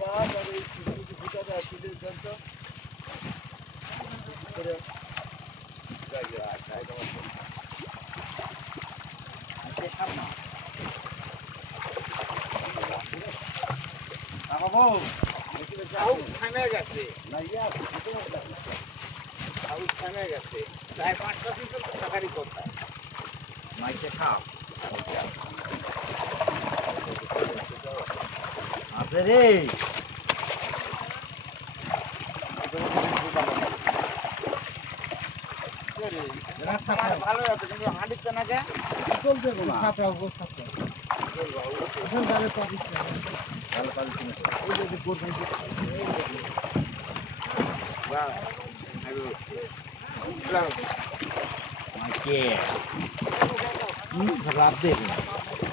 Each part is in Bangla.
পাঁচ আর এই কিছু ফুটাটা তুলে দেন তো করে যাই গে, আর খাই দাও। আউট থামে গেছে না, ইয়া, কিছু না। আউট থামে গেছে প্রায় পাঁচটা পিছন টাকারই কথা মাইকে খাও আছে রে ভালো আছে কিন্তু হাঁটিতে না কে চলছে না। ভালো পাবি কিনে তো। ওই যে করবেন যে, মাইকে হুম রাত দে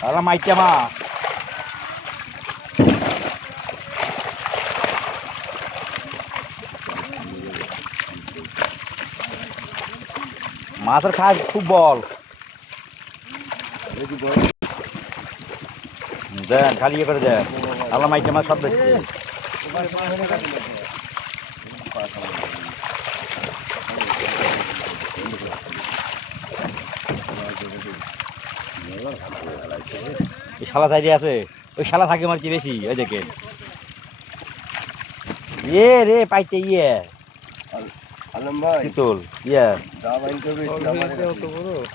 তাহলে মাইকে মাছ মাছের খাস খুব বল। দেন খালি ইয়ে করে দেন আল্লাহ মাইকে মাছ সব দেখছি ওখানে পা এই শালা সাইডে আছে। ওই শালা থাকে মারছি বেশি? ওই দেখেন। ইয়ে রে পাইতে ইয়ে। আলম ভাই ইয়ে। দাম আইন করবে।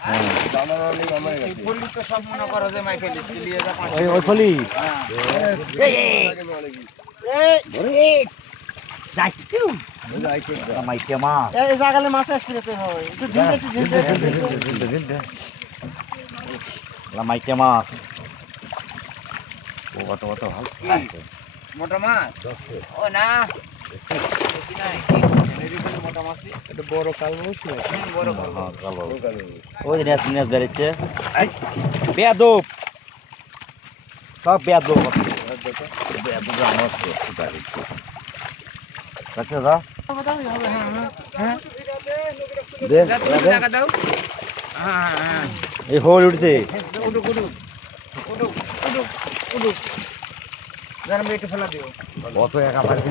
হ্যাঁ। তো সব মনে করো যে চিলিয়ে যা পাঁচ ওই ফলি হ্যাঁ। এই। মাইকে মাছ এই জাগালে মাছ আসতে হয়। একটু দে। মাইকে মাছ ও কত কত ভালো মোটা মাছ ও না বড় হুম, বড় বড় ওই বেড়েছে বেয়াদব সব বেয়াদব। বেয়াদব আমার আচ্ছা হ্যাঁ দাও হ্যাঁ হ্যাঁ এই হোল উঠছে। উঠুক উঠুক উঠুক উঠুক। ফেলা দিও। কত একা পারবি